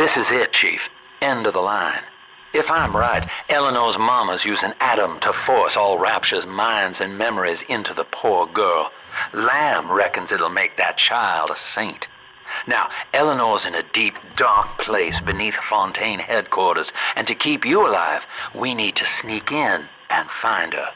This is it, Chief. End of the line. If I'm right, Eleanor's mama's using Adam to force all Rapture's minds and memories into the poor girl. Lamb reckons it'll make that child a saint. Now, Eleanor's in a deep, dark place beneath Fontaine headquarters, and to keep you alive, we need to sneak in and find her.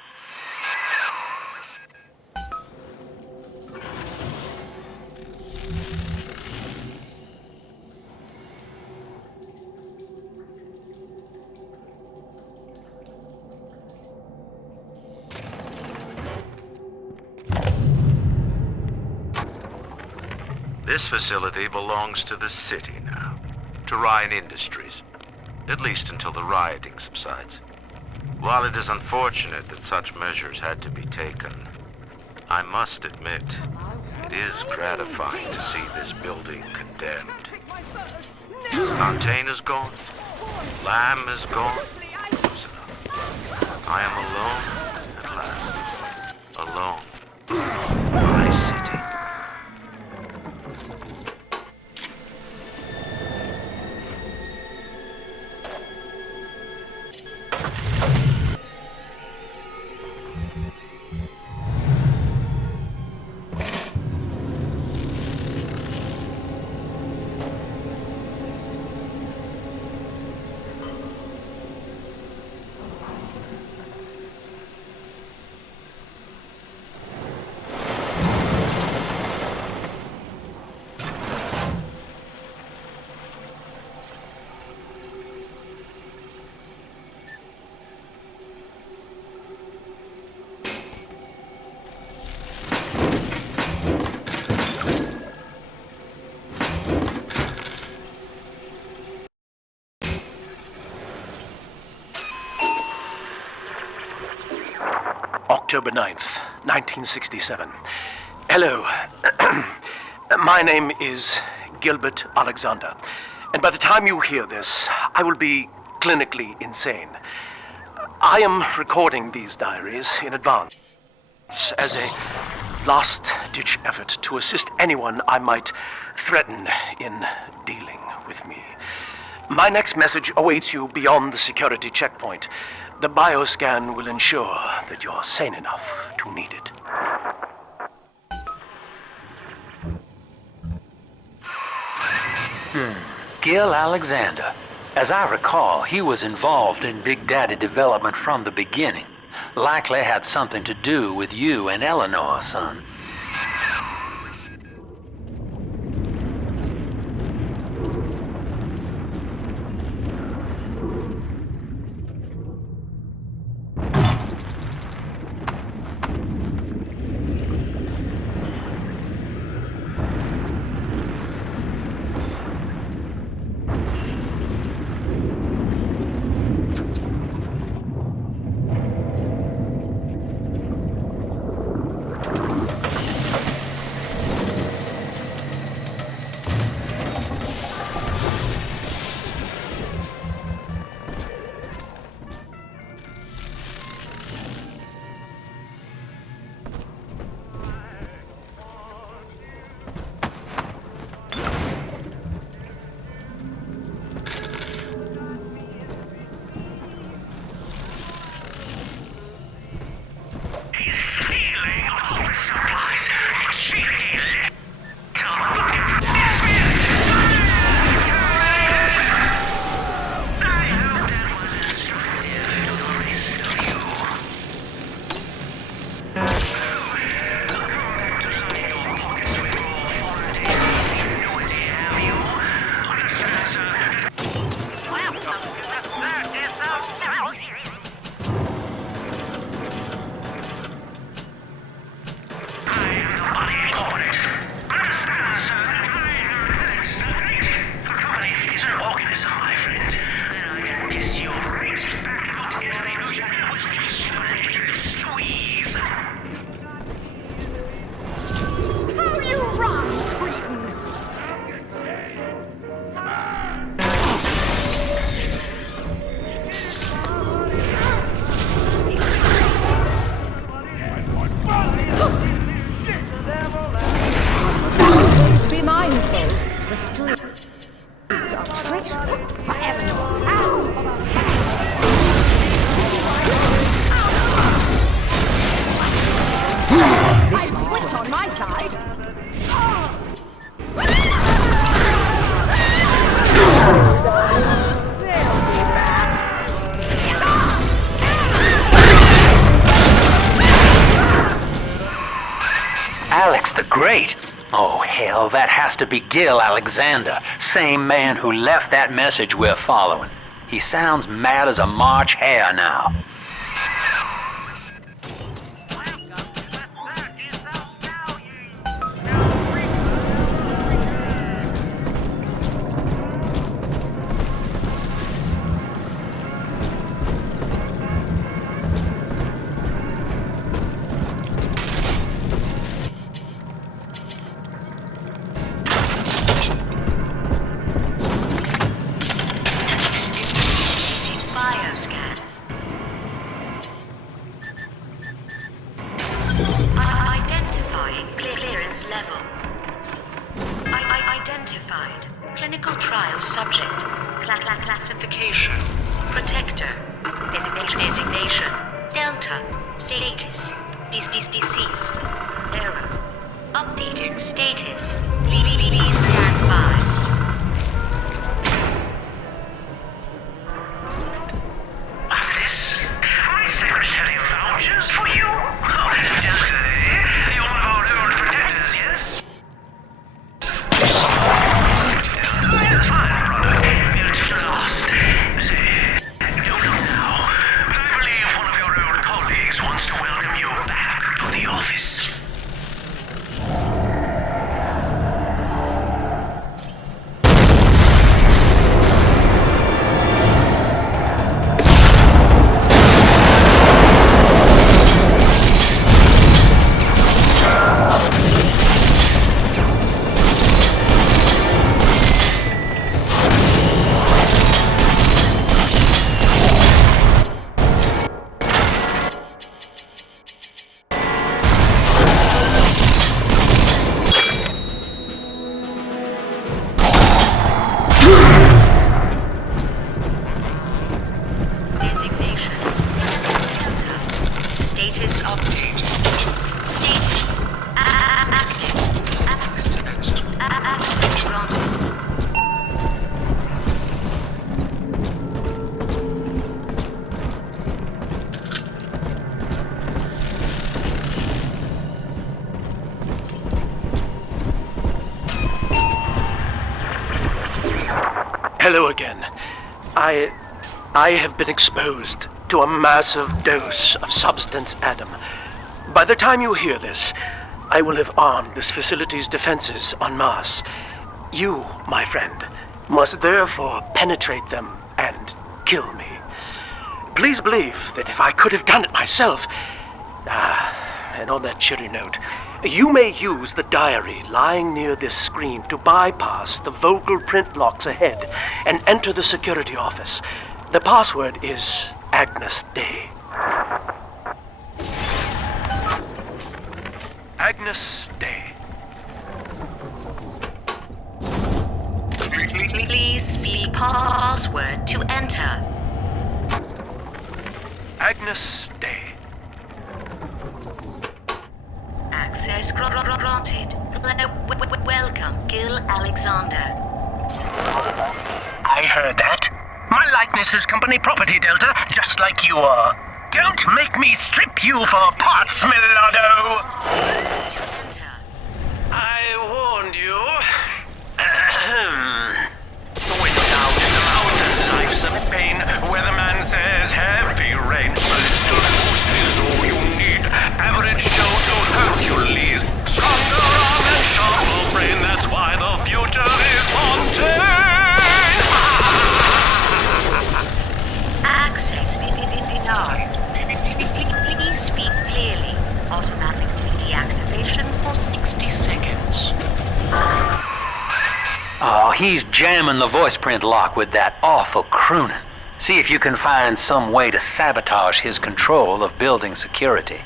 This facility belongs to the city now, to Ryan Industries, at least until the rioting subsides. While it is unfortunate that such measures had to be taken, I must admit, it is gratifying to see this building condemned. Fontaine is gone, Lamb is gone. Close enough. I am alone at last. Alone. My city. October 9th, 1967. Hello. My name is Gilbert Alexander, and by the time you hear this, I will be clinically insane. I am recording these diaries in advance as a last-ditch effort to assist anyone I might threaten in dealing with me. My next message awaits you beyond the security checkpoint. The bioscan will ensure that you're sane enough to need it. Gil Alexander. As I recall, he was involved in Big Daddy development from the beginning. Likely had something to do with you and Eleanor, son. the Great? Oh, hell, that has to be Gil Alexander, same man who left that message we're following. He sounds mad as a March hare now. Bioscan. Identifying clearance level. Identified. Clinical trial subject. Classification. Protector. Designation. Delta. Status. Deceased. Error. Updating status. Please stand by. Secretary vouchers for you? Oh, Delta, eh? You're one of our old protectors, yes? It's fine, brother. You're just lost. See, you don't know now, but I believe one of your old colleagues wants to welcome you back to the office. Hello again. I have been exposed to a massive dose of substance Adam. By the time you hear this, I will have armed this facility's defenses en masse. You, my friend, must therefore penetrate them and kill me. Please believe that if I could have done it myself... and on that cheery note, you may use the diary lying near this screen to bypass the vocal print locks ahead and enter the security office. The password is Agnes Day. Agnes Day. Please see password to enter. Agnes Day. Access granted. Welcome, Gil Alexander. I heard that. My likeness is company property, Delta, just like you are. Don't make me strip you for parts, Millardo! To enter. I warned you. Went down in the mountain, life's a pain. Weatherman says heavy rain. A little boost is all you need. Average Joe to Hercules. Stronger arm and sharper brain. That's why the future is Fontaine. Access denied. Please speak clearly. Automatic deactivation for 60 seconds. Oh, he's jamming the voice print lock with that awful crooning. See if you can find some way to sabotage his control of building security.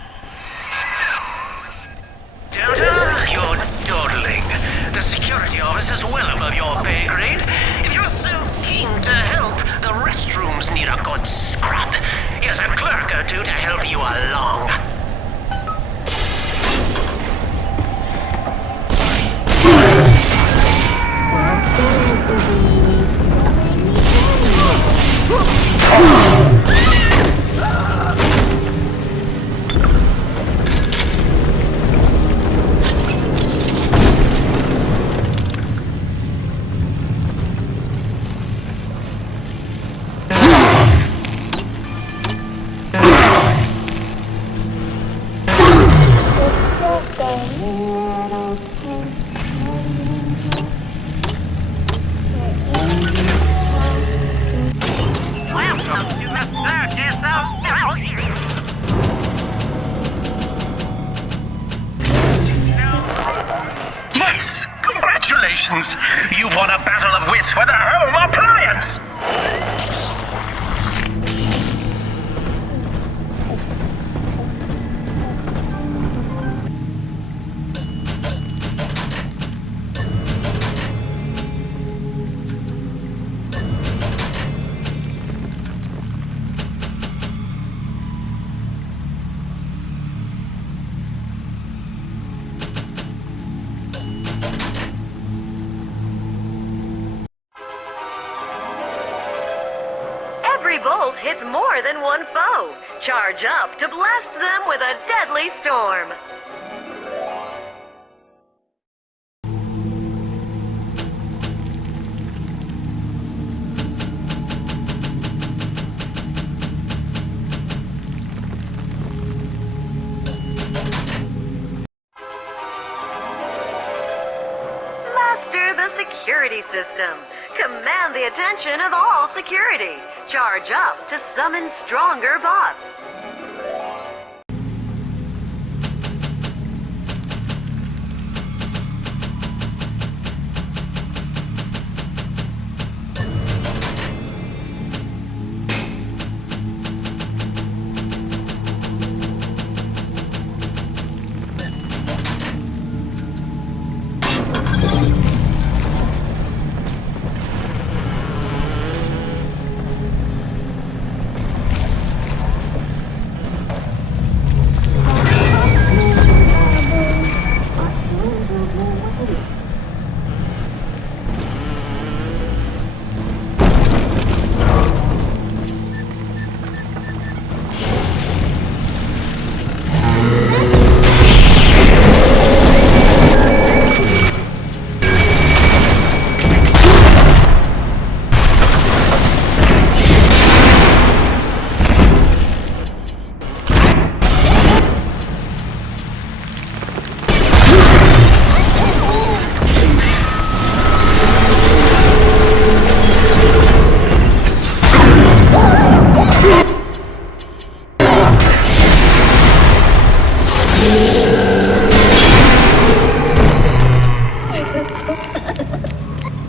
Delta, you're dawdling. The security office is well above your pay grade. If you're so keen to help, the restrooms need a good scrub. Here's a clerk or two to help you along. Yes! Congratulations! You've won a battle of wits with a home appliance! Every bolt hits more than one foe. Charge up to blast them with a deadly storm. Master the security system. Command the attention of all security. Charge up to summon stronger bots.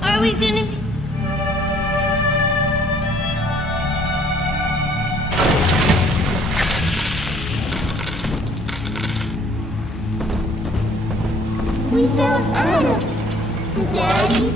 Are we gonna... We found Adam, Daddy.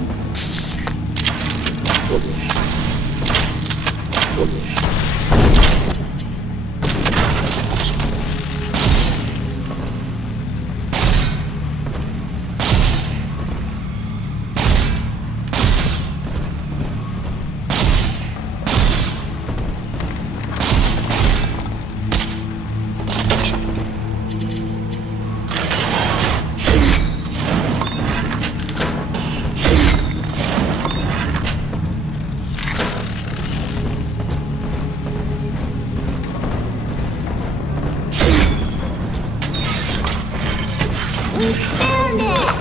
We found it!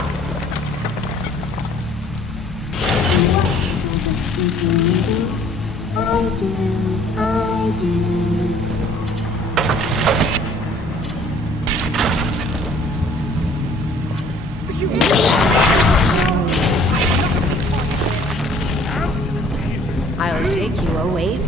I do. I'll take you away.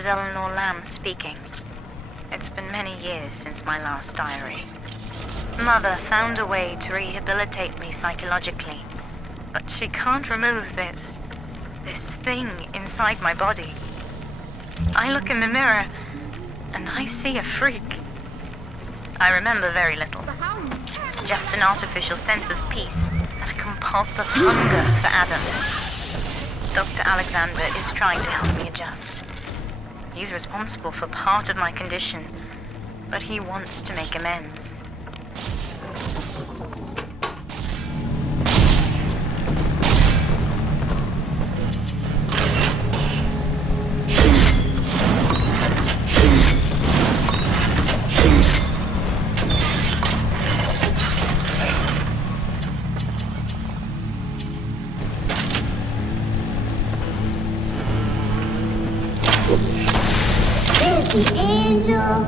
is Eleanor Lamb speaking. It's been many years since my last diary. Mother found a way to rehabilitate me psychologically, but she can't remove this thing inside my body. I look in the mirror, and I see a freak. I remember very little. Just an artificial sense of peace and a compulsive hunger for Adam. Dr. Alexander is trying to help me adjust. He's responsible for part of my condition, but he wants to make amends. The angel.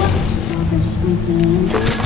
What is over sleeping?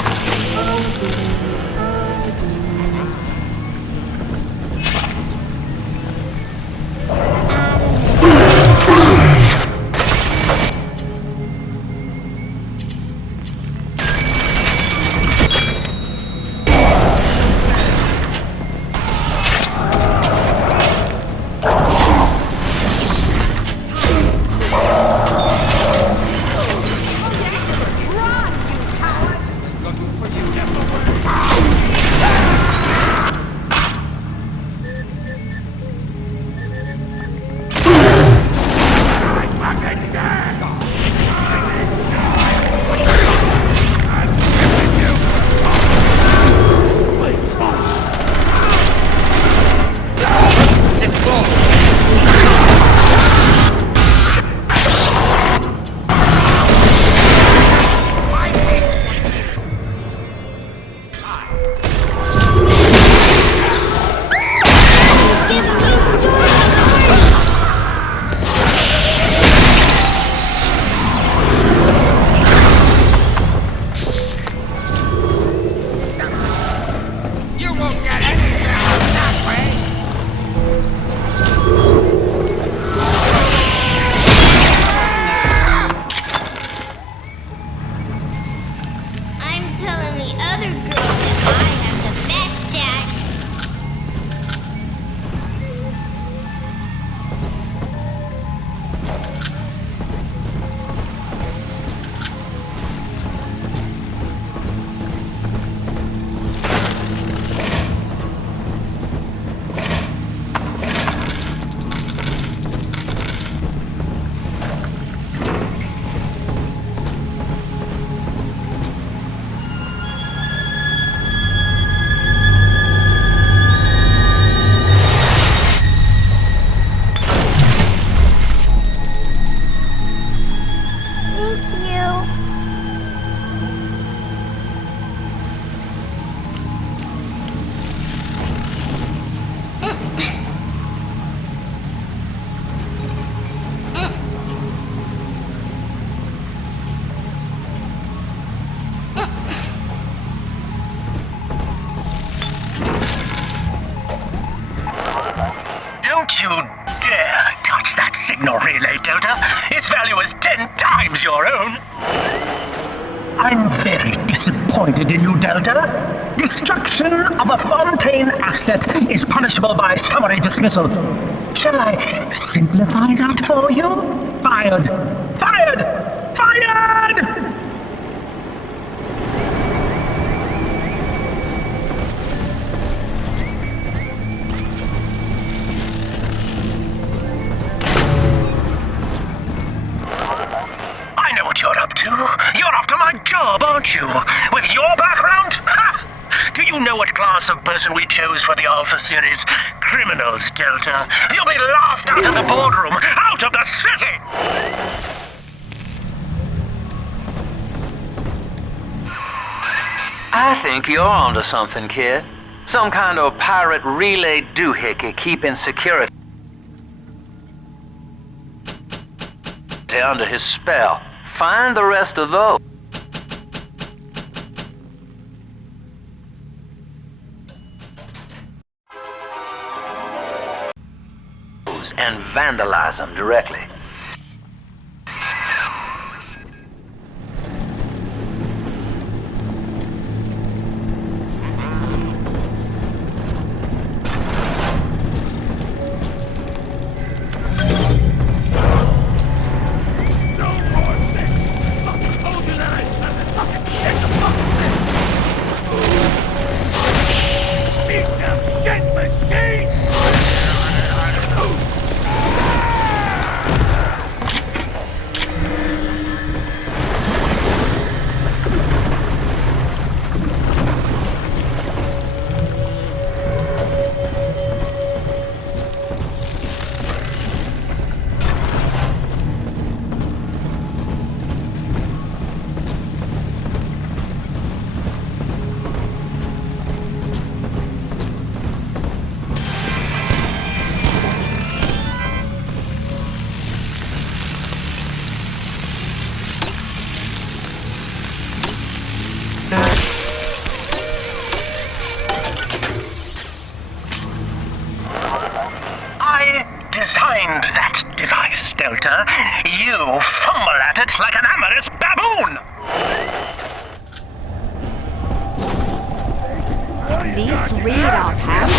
Don't you dare touch that signal relay, Delta. Its value is 10 times your own. I'm very disappointed in you, Delta. Destruction of a Fontaine asset is punishable by summary dismissal. Shall I simplify that for you? Fired! Fired! Fired! You're up to? You're after my job, aren't you? With your background? Ha! Do you know what class of person we chose for the Alpha series? Criminals, Delta. You'll be laughed out of the boardroom, out of the city! I think you're onto something, kid. Some kind of pirate relay doohickey keeping security under his spell. Find the rest of those and vandalize them directly. Designed that device, Delta. You fumble at it like an amorous baboon! These radar pads.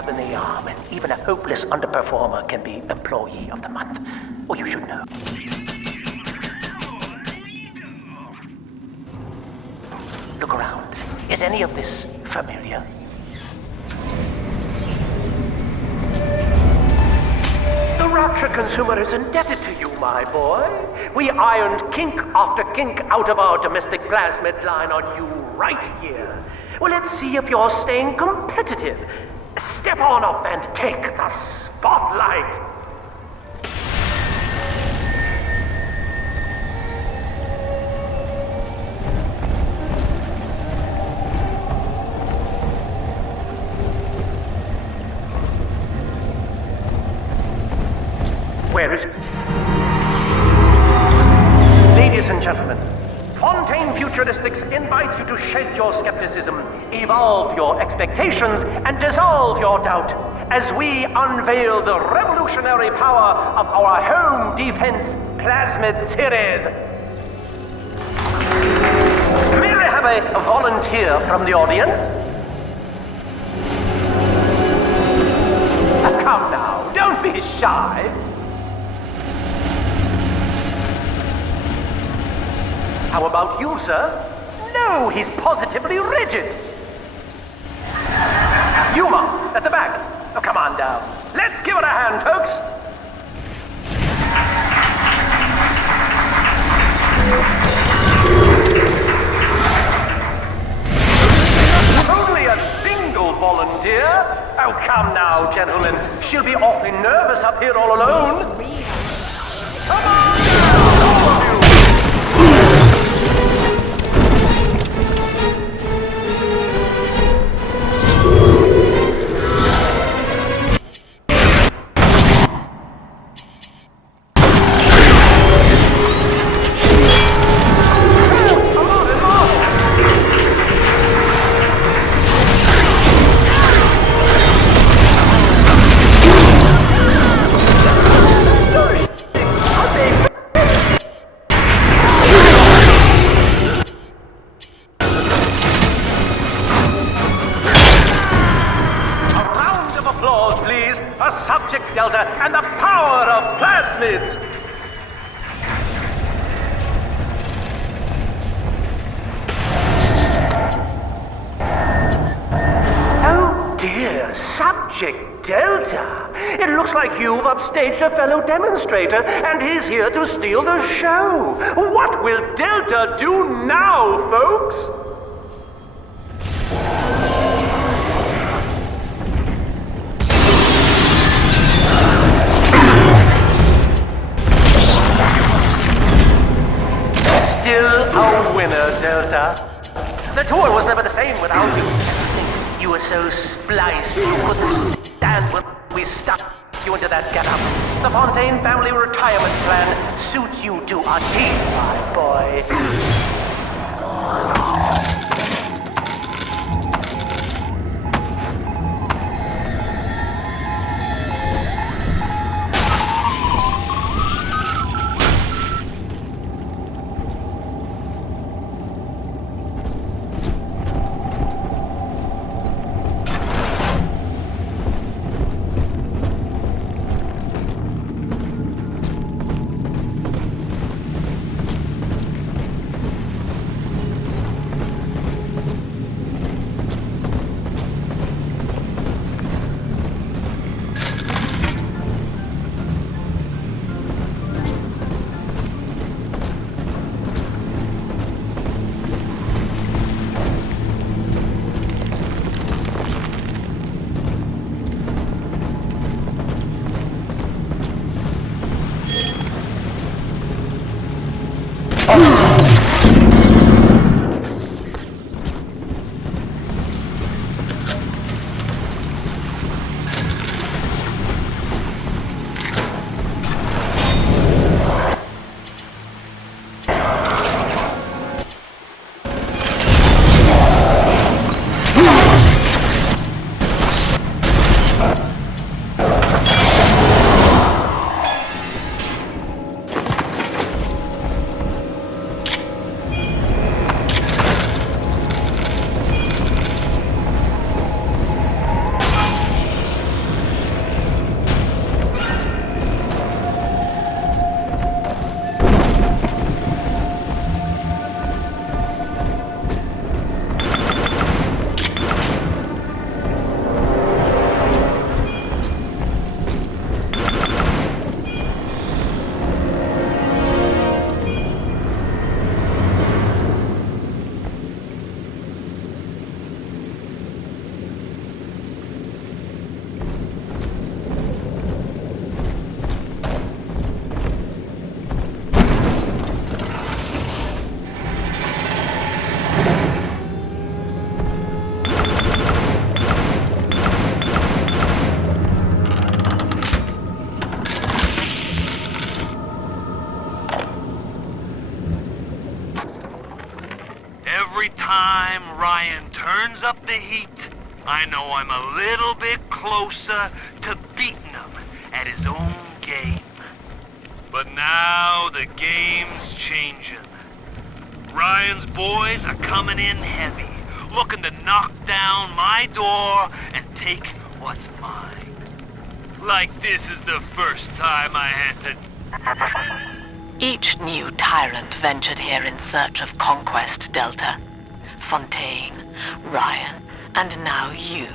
Stab in the arm, and even a hopeless underperformer can be Employee of the Month. Or you should know. Look around. Is any of this familiar? The Rapture consumer is indebted to you, my boy. We ironed kink after kink out of our domestic plasmid line on you right here. Well, let's see if you're staying competitive. Step on up and take the spotlight. Where is it? Ladies and gentlemen, Fontaine Futuristics invites you to shed your skepticism, evolve your expectations, and dissolve your doubt as we unveil the revolutionary power of our home defense plasmid series. May I have a volunteer from the audience? Come now, don't be shy. How about you, sir? No, he's positively rigid. You, Mom, at the back. Oh, come on down. Let's give it a hand, folks. Only a single volunteer. now, gentlemen. She'll be awfully nervous up here all alone. Come on now, all of you! Subject Delta and the power of plasmids! Oh dear, Subject Delta. It looks like you've upstaged a fellow demonstrator and he's here to steal the show. What will Delta do now, folks? Still a winner, Delta. The tour was never the same without you. You were so spliced, you couldn't stand when we stuck you into that getup. The Fontaine family retirement plan suits you to a T, my boy. Up the heat, I know I'm a little bit closer to beating him at his own game. But now the game's changing. Ryan's boys are coming in heavy, looking to knock down my door and take what's mine. Like this is the first time I had to... Each new tyrant ventured here in search of conquest, Delta. Fontaine, Ryan, and now you.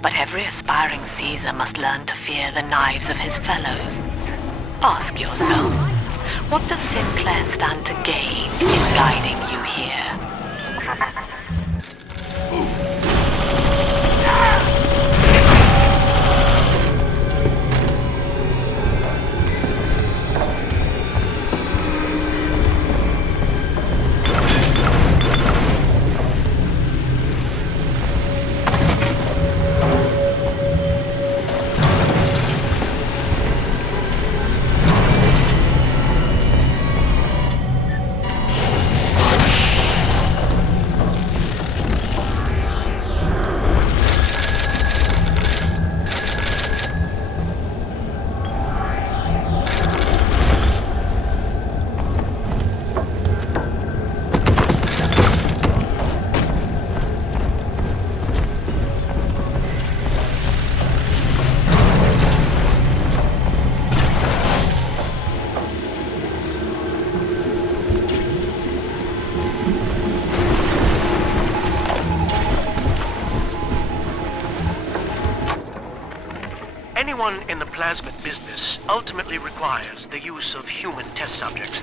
But every aspiring Caesar must learn to fear the knives of his fellows. Ask yourself, what does Sinclair stand to gain in guiding you here? anyone in the plasmid business ultimately requires the use of human test subjects.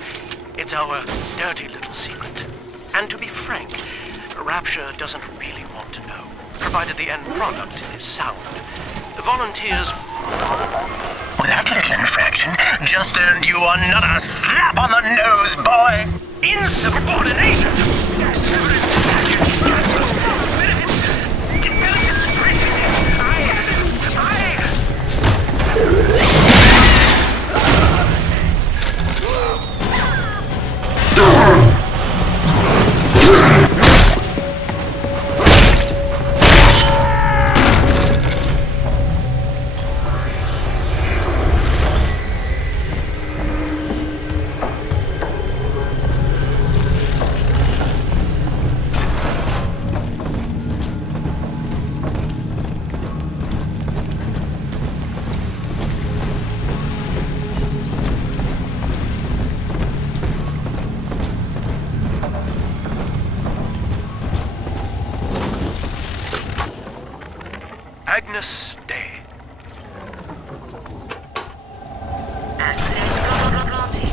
It's our dirty little secret. And to be frank, Rapture doesn't really want to know, provided the end product is sound. The volunteers... That little infraction just earned you another slap on the nose, boy! Insubordination! Severance package! Benefits pricing! Agnes Day. Access granted.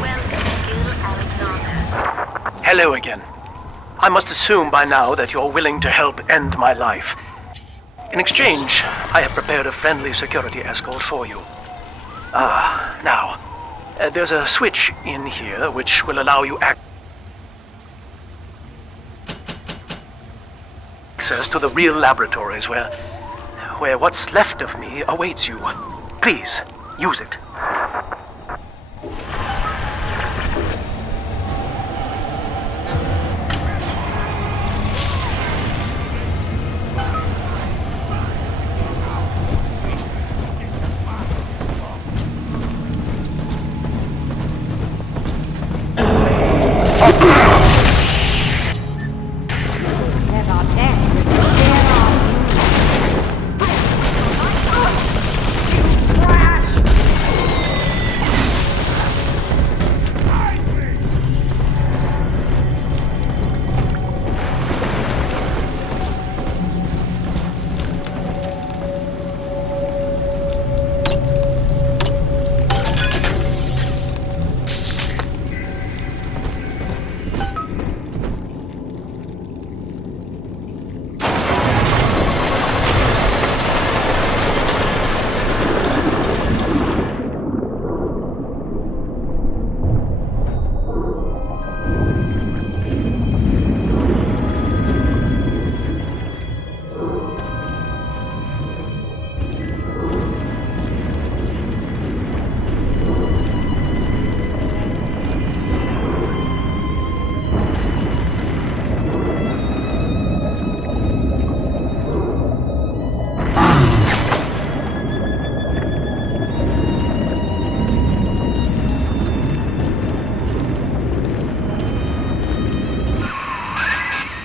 Welcome, Gil Alexander. Hello again. I must assume by now that you're willing to help end my life. In exchange, I have prepared a friendly security escort for you. Now, there's a switch in here which will allow you access to the real laboratories where what's left of me awaits you. Please, use it.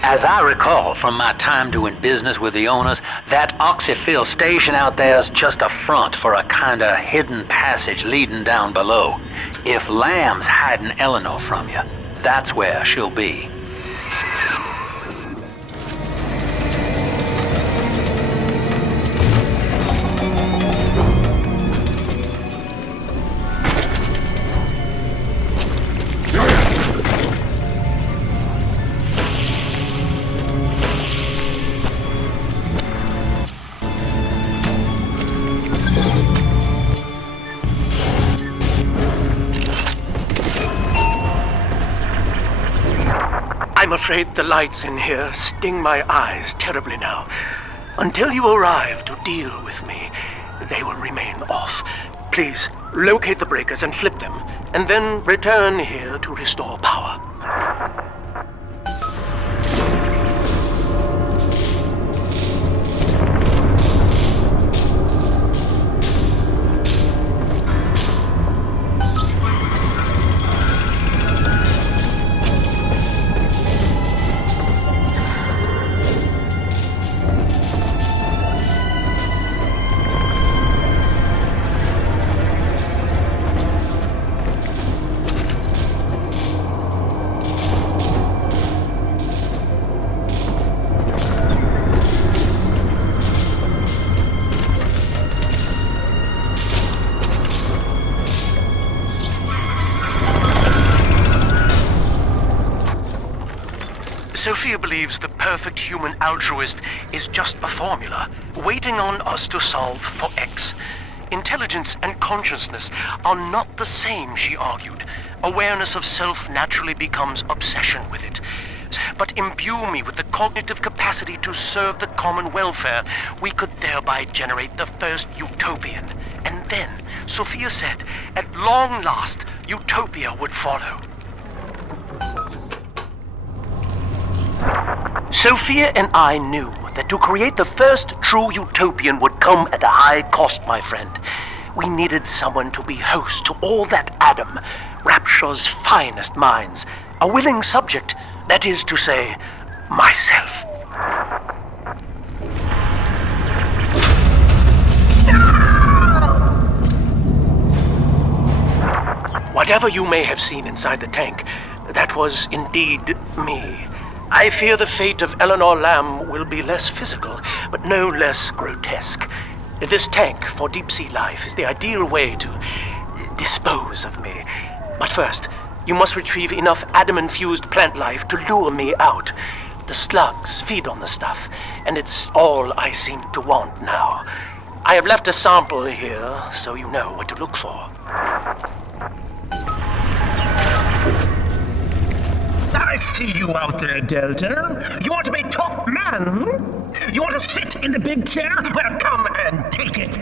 As I recall from my time doing business with the owners, that oxyfill station out there's just a front for a kinda hidden passage leading down below. If Lamb's hiding Eleanor from you, that's where she'll be. I'm afraid the lights in here sting my eyes terribly now. Until you arrive to deal with me, they will remain off. Please, locate the breakers and flip them, and then return here to restore power. Sophia believes the perfect human altruist is just a formula, waiting on us to solve for X. Intelligence and consciousness are not the same, she argued. Awareness of self naturally becomes obsession with it. But imbue me with the cognitive capacity to serve the common welfare, we could thereby generate the first utopian. And then, Sophia said, at long last, utopia would follow. Sophia and I knew that to create the first true utopian would come at a high cost, my friend. We needed someone to be host to all that Adam, Rapture's finest minds, a willing subject, that is to say, myself. Whatever you may have seen inside the tank, that was indeed me. I fear the fate of Eleanor Lamb will be less physical, but no less grotesque. This tank for deep-sea life is the ideal way to dispose of me. But first, you must retrieve enough Adam-infused plant life to lure me out. The slugs feed on the stuff, and it's all I seem to want now. I have left a sample here, so you know what to look for. I see you out there, Delta. You want to be top man? You want to sit in the big chair? Well, come and take it.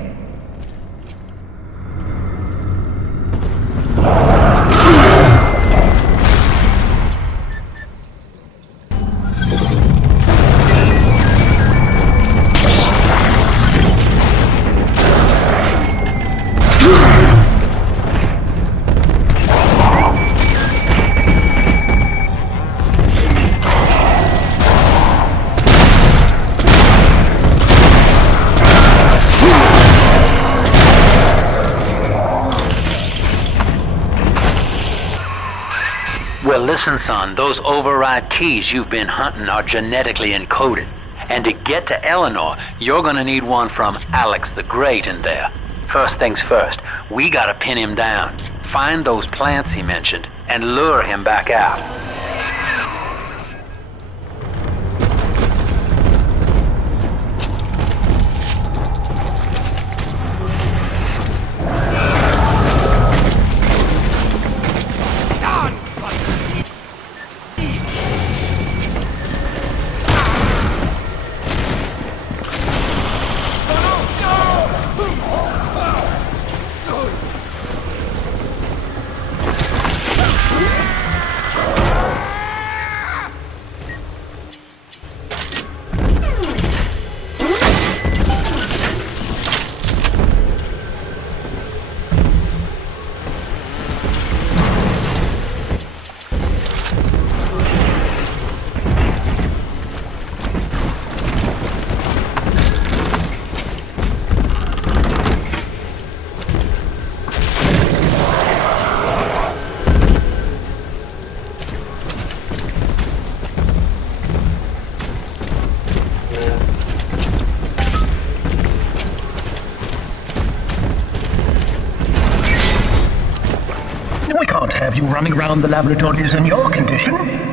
Well, listen, son, those override keys you've been hunting are genetically encoded. And to get to Eleanor, you're gonna need one from Alex the Great in there. First things first, we gotta pin him down. Find those plants he mentioned, and lure him back out. We can't have you running around the laboratories in your condition.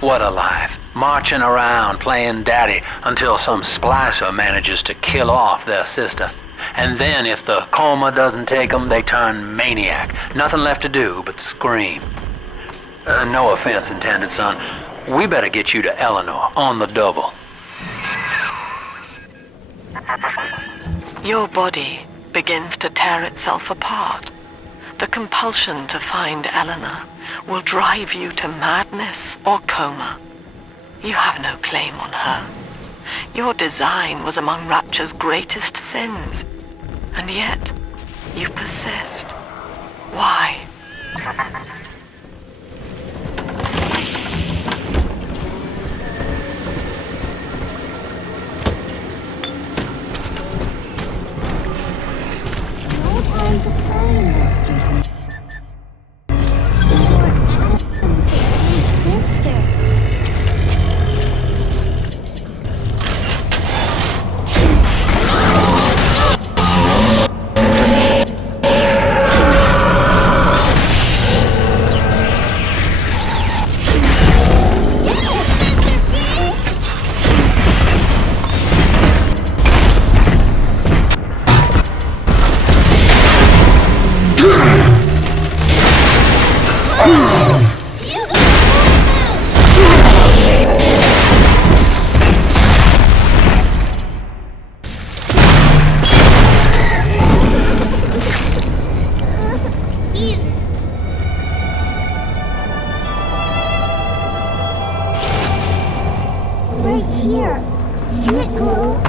What a life. Marching around, playing daddy, until some splicer manages to kill off their sister. And then if the coma doesn't take them, they turn maniac. Nothing left to do but scream. No offense intended, son. We better get you to Eleanor, on the double. Your body begins to tear itself apart, the compulsion to find Eleanor will drive you to madness or coma. You have no claim on her. Your design was among Rapture's greatest sins, and yet you persist. Why? No time to play, Mr. Poor Adam and his sister. Right here. See it glow?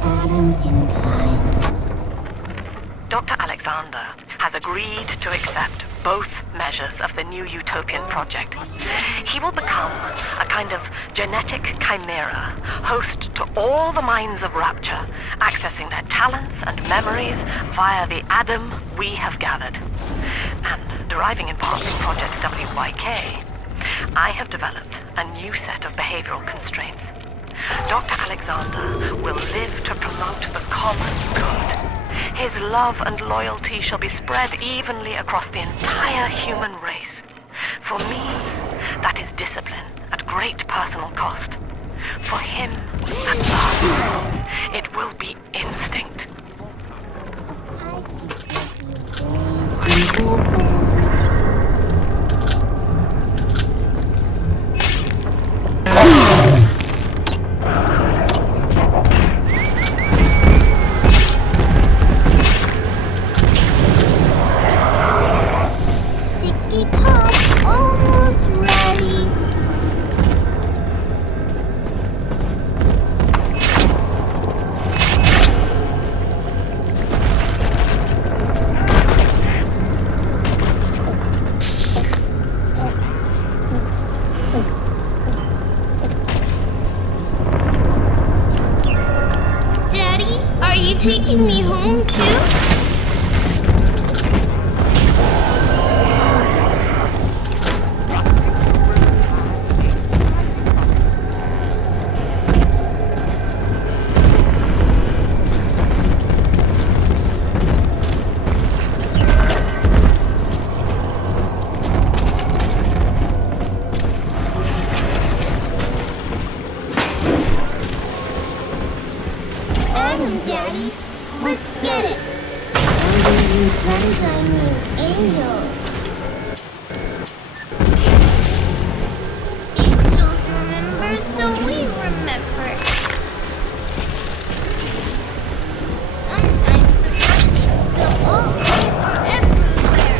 Adam inside. Dr. Alexander has agreed to accept both measures of the new utopian project. He will become a kind of genetic chimera, host to all the minds of Rapture, accessing their talents and memories via the Adam we have gathered. And deriving in part from Project WYK, I have developed a new set of behavioral constraints. Dr. Alexander will live to promote the common good. His love and loyalty shall be spread evenly across the entire human race. For me, that is discipline at great personal cost. For him, at last, it will be instinct. Ticky-tock, almost ready. Daddy, are you taking me home too? Adam, Daddy, let's get it. Golden sunshine means angels. Angels remember, so we remember. Sometimes the puppies spill all over everywhere.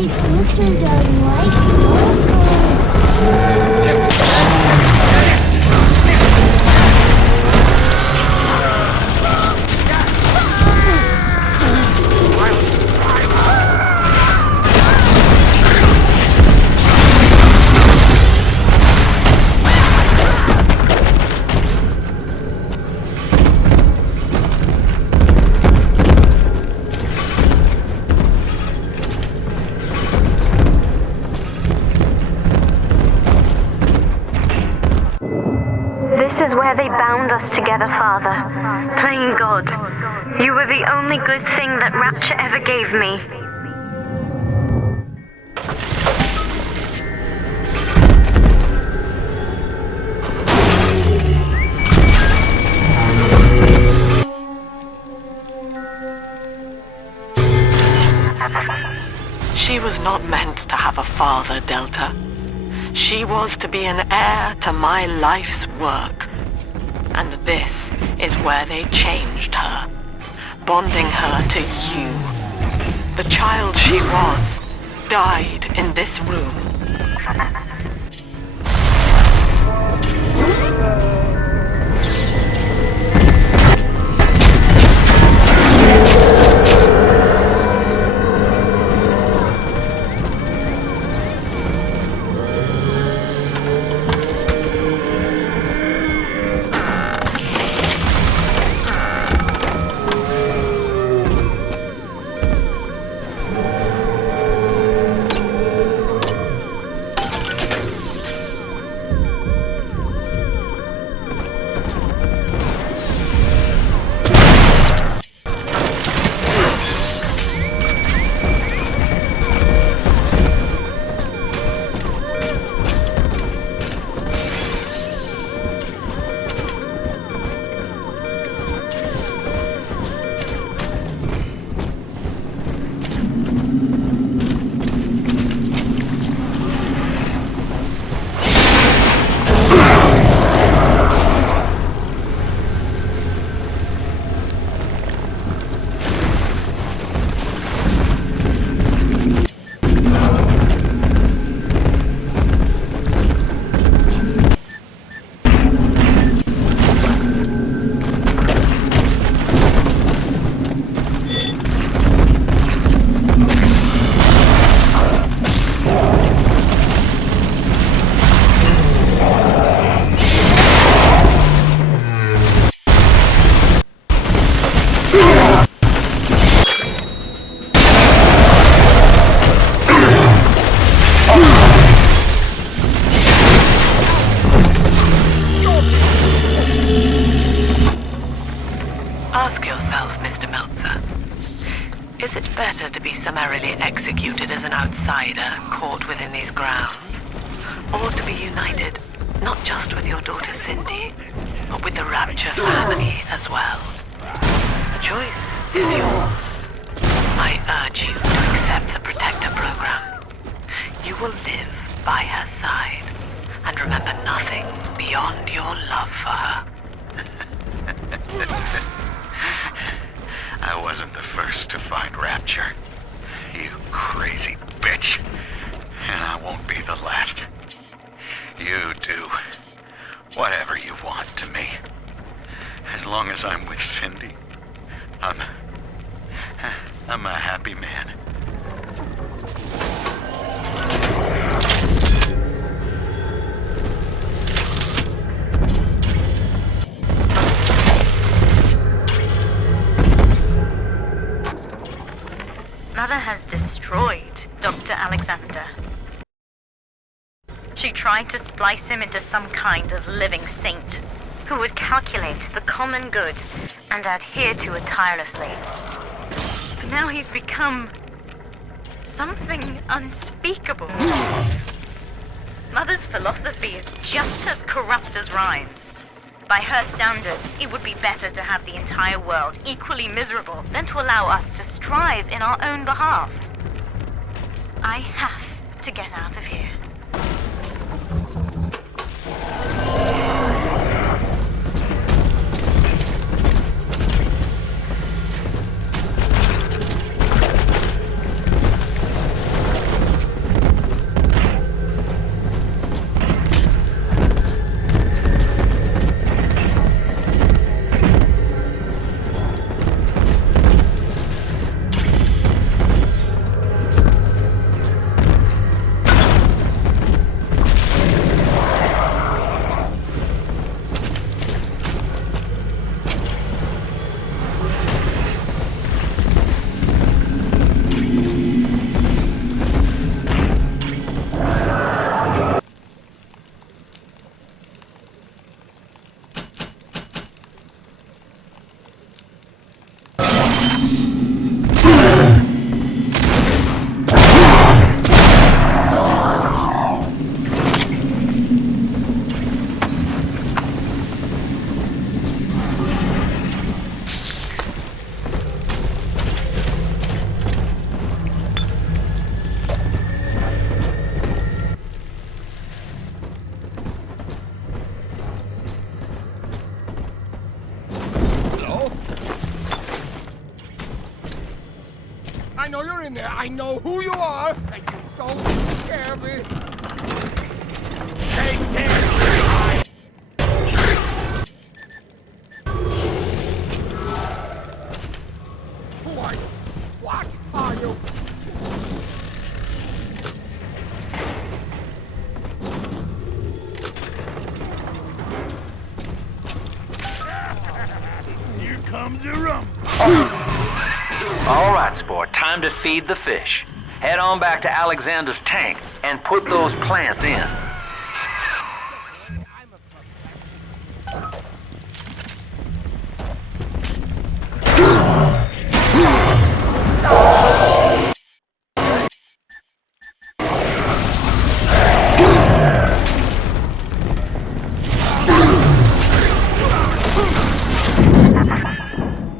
Hey, Brewster, darling, right? This is where they bound us together, Father. Playing God. You were the only good thing that Rapture ever gave me. She was not meant to have a father, Delta. She was to be an heir to my life's work. And this is where they changed her, bonding her to you. The child she was died in this room. Ask yourself, Mr. Meltzer, is it better to be summarily executed as an outsider caught within these grounds, or to be united not just with your daughter Cindy, but with the Rapture family as well? The choice is yours. I urge you to accept the Protector program. You will live by her side and remember nothing beyond your love for her. I wasn't the first to find Rapture, you crazy bitch. And I won't be the last. You do whatever you want to me. As long as I'm with Cindy, I'm a happy man. Mother has destroyed Dr. Alexander. She tried to splice him into some kind of living saint who would calculate the common good and adhere to it tirelessly. But now he's become something unspeakable. Mother's philosophy is just as corrupt as Ryan's. By her standards, it would be better to have the entire world equally miserable than to allow us to strive in our own behalf. I have to get out of here. in there. I know who you are, and you don't scare me. Take this! Who are you? What are you? Here comes the rum. All right, sport, time to feed the fish. Head on back to Alexander's tank and put those plants in.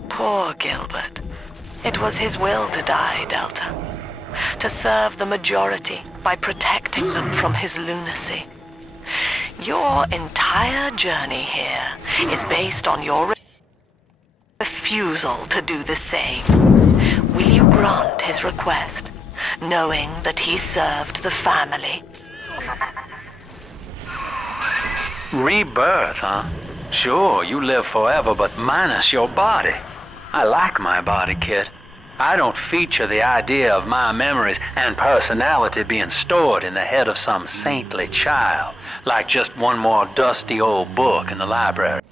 Poor Gilbert. It was his will to die, Delta. To serve the majority by protecting them from his lunacy. Your entire journey here is based on your refusal to do the same. Will you grant his request, knowing that he served the family? Rebirth, huh? Sure, you live forever, but minus your body. I like my body, kid. I don't feature the idea of my memories and personality being stored in the head of some saintly child, like just one more dusty old book in the library.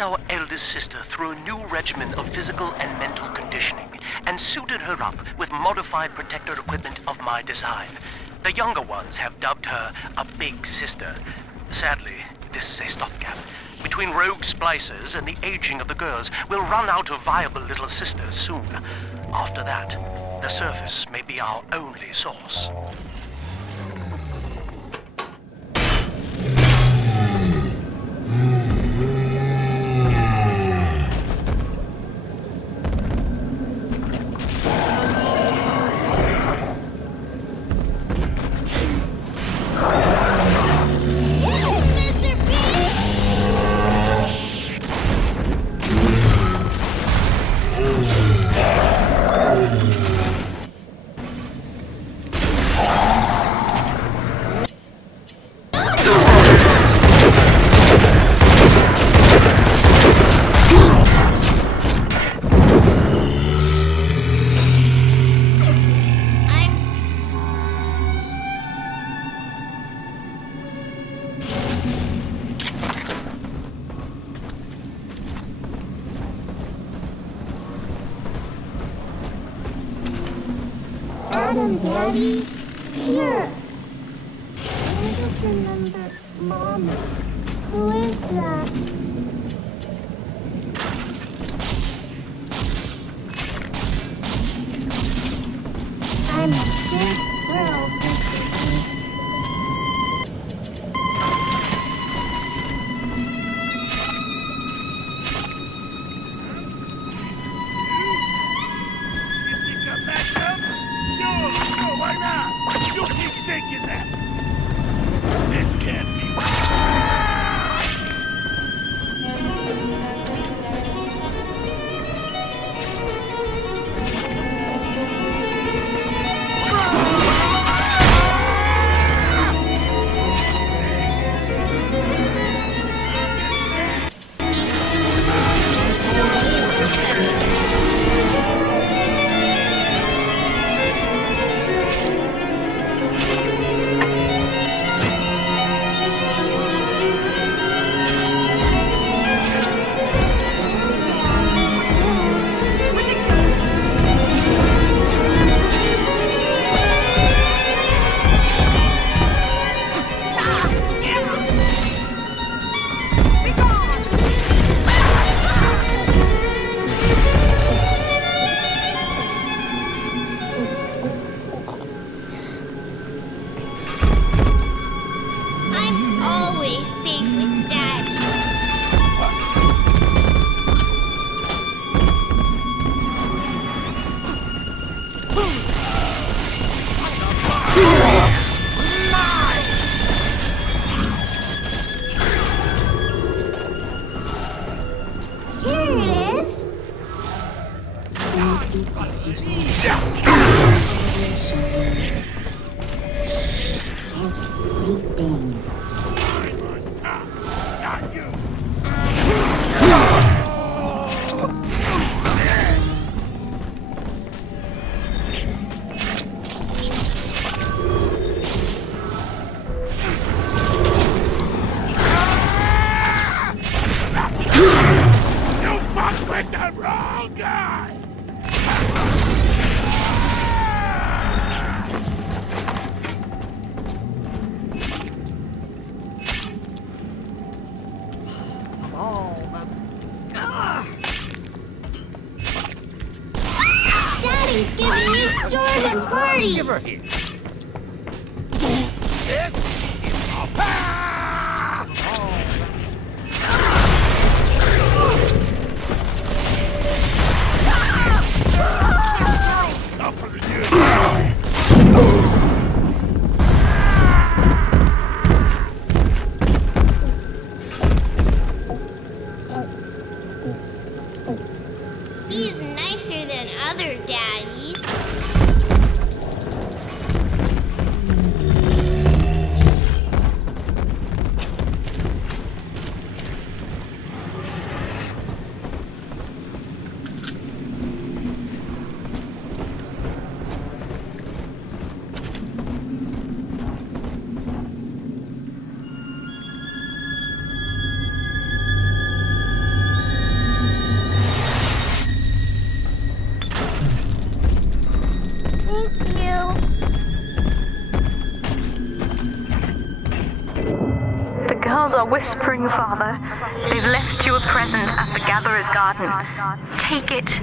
Our eldest sister through a new regimen of physical and mental conditioning and suited her up with modified protector equipment of my design. The younger ones have dubbed her a big sister. Sadly, this is a stopgap. Between rogue splicers and the aging of the girls, we'll run out of viable little sisters soon. After that, the surface may be our only source. Daddy, here. I just remember Mama. Who is that? I'm a sick girl, You keep thinking that! This can't be I'm always safe with Daddy. Here it is. not you! You fucked with the wrong guy! Daddy's giving you stores and parties. Give her here. This is a power! Tougher than you. He's nicer than other daddies. Thank you. The girls are whispering, Father. They've left you a present at the Gatherer's Garden. Take it.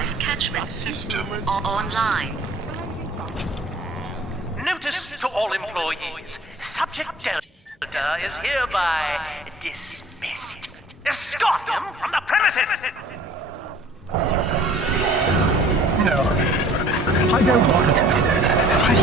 wildlife catchment system online. Notice to all employees. Subject Delta is hereby dismissed. Escort them from the premises! No, I don't want it. I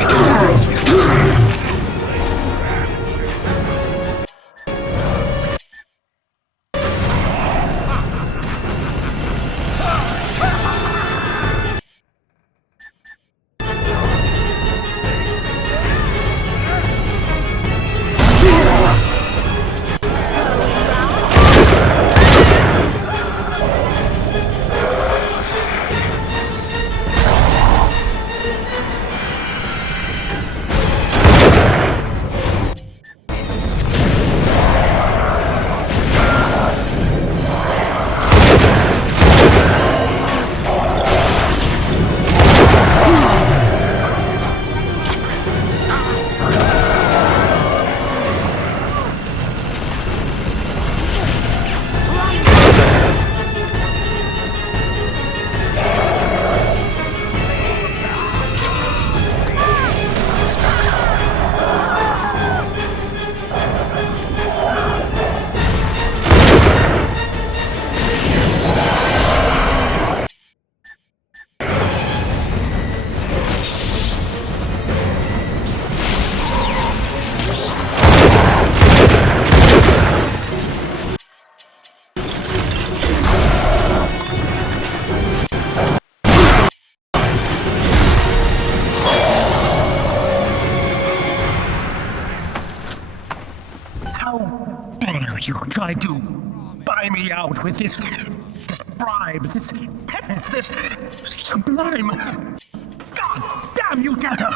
You tried to buy me out with this bribe, this penance, this sublime. God damn you, Delta!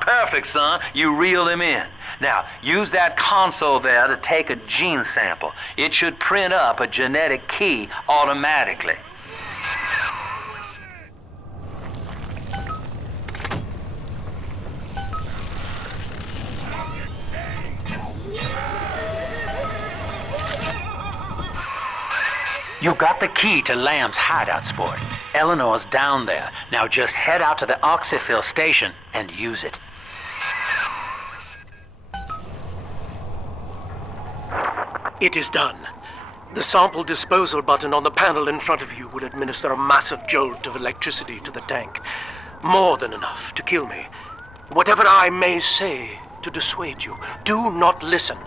Perfect, son. You reeled him in. Now, use that console there to take a gene sample. It should print up a genetic key automatically. You got the key to Lamb's hideout, sport. Eleanor's down there. Now just head out to the oxyfill station and use it. It is done. The sample disposal button on the panel in front of you will administer a massive jolt of electricity to the tank. More than enough to kill me. Whatever I may say to dissuade you, do not listen.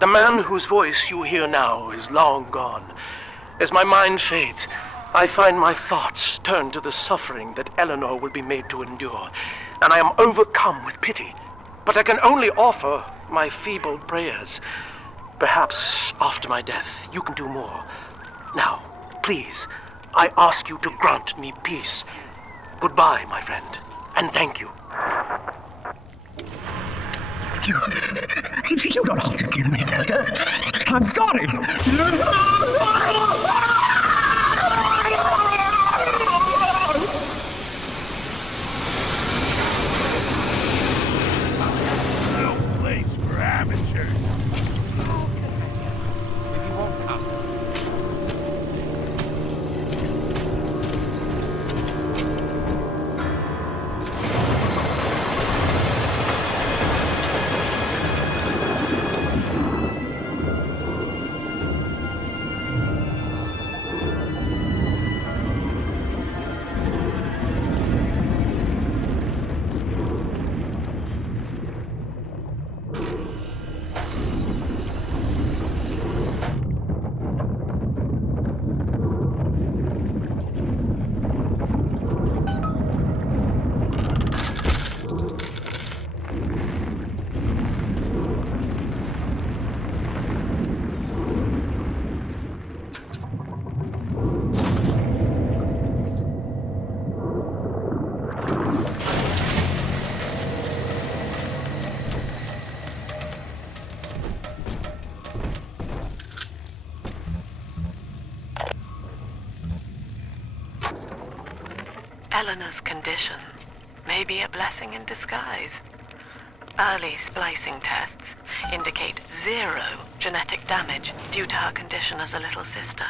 The man whose voice you hear now is long gone. As my mind fades, I find my thoughts turn to the suffering that Eleanor will be made to endure, and I am overcome with pity. But I can only offer my feeble prayers. Perhaps after my death, you can do more. Now, please, I ask you to grant me peace. Goodbye, my friend, and thank you. You don't have to kill me, Delta. I'm sorry. No place for amateurs. Eleanor's condition may be a blessing in disguise. Early splicing tests indicate 0 genetic damage due to her condition as a little sister.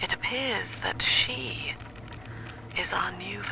It appears that she is our new